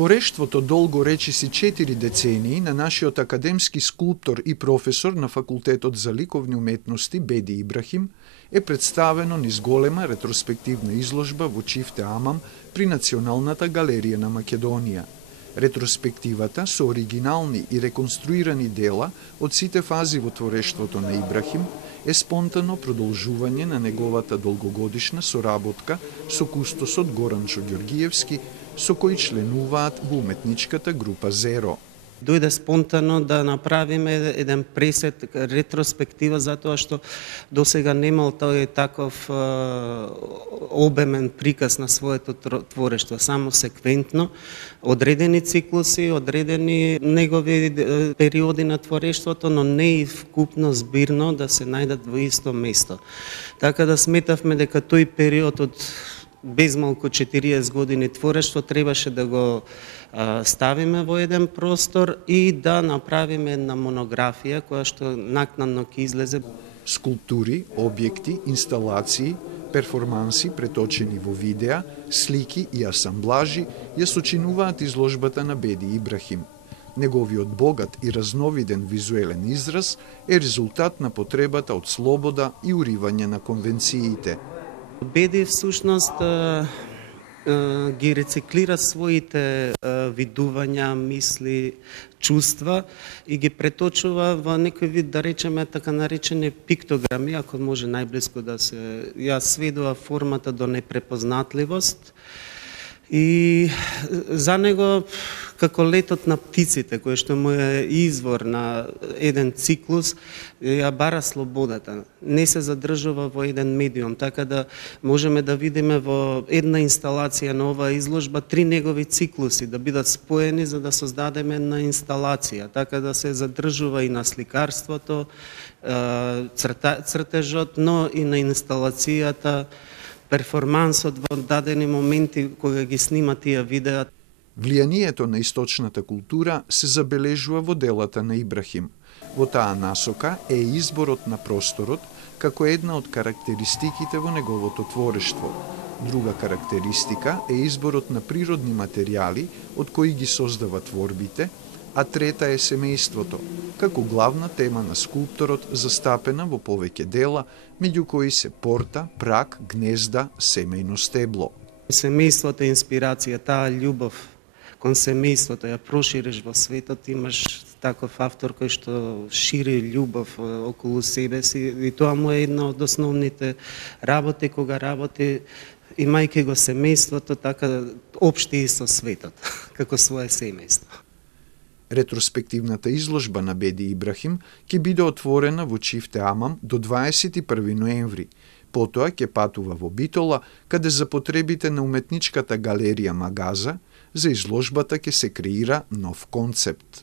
Творештвото долго речиси 4 децении на нашиот академски скулптор и професор на Факултетот за ликовни уметности Беди Ибрахим е представено низ голема ретроспективна изложба во Чифте Амам при Националната галерија на Македонија. Ретроспективата со оригинални и реконструирани дела од сите фази во творештвото на Ибрахим е спонтано продолжување на неговата долгогодишна соработка со кустосот Горанчо Ѓоргиевски, со кој членуваат во уметничката група Зеро. Дојде спонтано да направиме еден пресет ретроспектива, затоа што досега немал тој таков обемен приказ на своето творештво, само секвентно, одредени циклуси, одредени негови периоди на творештвото, но не и вкупно збирно да се најдат во исто место. Така да сметавме дека тој период од безмалку 40 години творештво требаше да го ставиме во еден простор и да направиме една монографија која што накнадно ќе излезе. Скулптури, објекти, инсталации, перформанси преточени во видеа, слики и асамблажи ја сочинуваат изложбата на Беди Ибрахим. Неговиот богат и разновиден визуелен израз е резултат на потребата од слобода и уривање на конвенциите. Беди всушност ги рециклира своите видувања, мисли, чувства и ги преточува во некој вид, да речеме, така наречени пиктограми, ако може најблиско да се ја сведува формата до непрепознатливост. И за него, како летот на птиците, кој што му е извор на еден циклус, ја бара слободата. Не се задржува во еден медиум, така да можеме да видиме во една инсталација на оваа изложба 3 негови циклуси да бидат споени за да создадеме една инсталација, така да се задржува и на сликарството, цртежот, но и на инсталацијата, перформансот во дадени моменти кога ги снима тие видеа. Влијанието на источната култура се забележува во делата на Ибрахим. Во таа насока е изборот на просторот како една од карактеристиките во неговото творештво. Друга карактеристика е изборот на природни материјали од кои ги создава творбите, а трета е семејството, како главна тема на скулпторот застапена во повеќе дела, меѓу кои се порта, прак, гнезда, семејно стебло. Семејството е инспирација, таа љубов кон семејството ја прошириш во светот, имаш таков автор кој што шири љубов околу себе си и тоа му е една од основните работи кога работи, имајќи го семејството, така општи и со светот, како свое семејство. Ретроспективната изложба на Беди Ибрахим ќе биде отворена во Чифте Амам до 21 ноември. Потоа ќе патува во Битола, каде за потребите на уметничката галерија Магаза, за изложбата ќе се креира нов концепт.